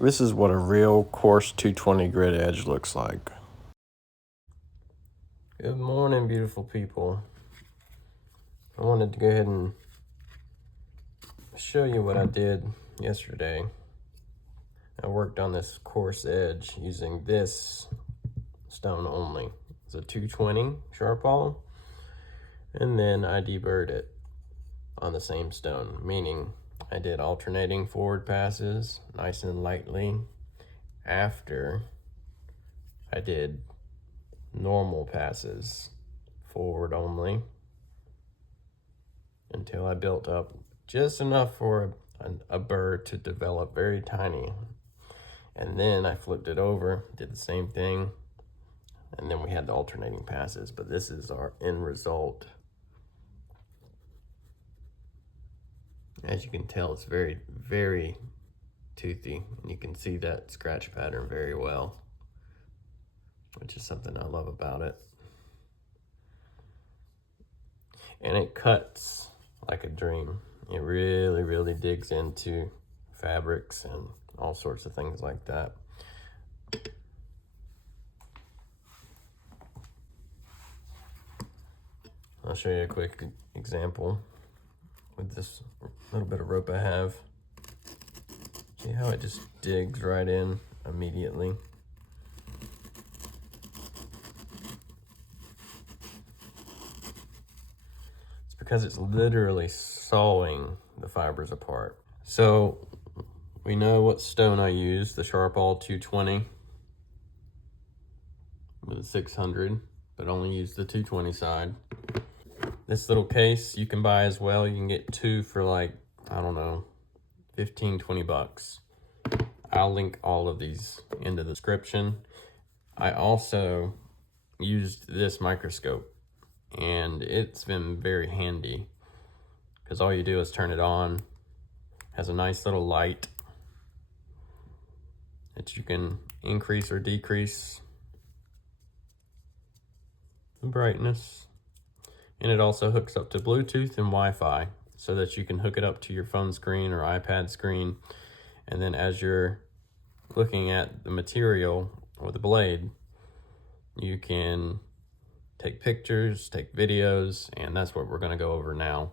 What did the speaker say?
This is what a real coarse 220 grit edge looks like. Good morning, beautiful people. I wanted to go ahead and show you what I did yesterday. I worked on this coarse edge using this stone only. It's a 220 Sharpal, and then I deburred it on the same stone, meaning I did alternating forward passes nice and lightly after I did normal passes forward only until I built up just enough for a burr to develop very tiny. And then I flipped it over, did the same thing, and then we had the alternating passes. But this is our end result. As you can tell, it's very, very toothy, and you can see that scratch pattern very well, which is something I love about it. And it cuts like a dream. It really, really digs into fabrics and all sorts of things like that. I'll show you a quick example with this little bit of rope I have. See how it just digs right in immediately? It's because it's literally sawing the fibers apart. So we know what stone I used, the Sharpal 220 with a 600, but only used the 220 side. This little case you can buy as well. You can get two for like, I don't know, 15, 20 bucks. I'll link all of these in the description. I also used this microscope, and it's been very handy because all you do is turn it on. It has a nice little light that you can increase or decrease the brightness. And it also hooks up to Bluetooth and Wi-Fi so that you can hook it up to your phone screen or iPad screen. And then as you're looking at the material or the blade, you can take pictures, take videos, and that's what we're going to go over now.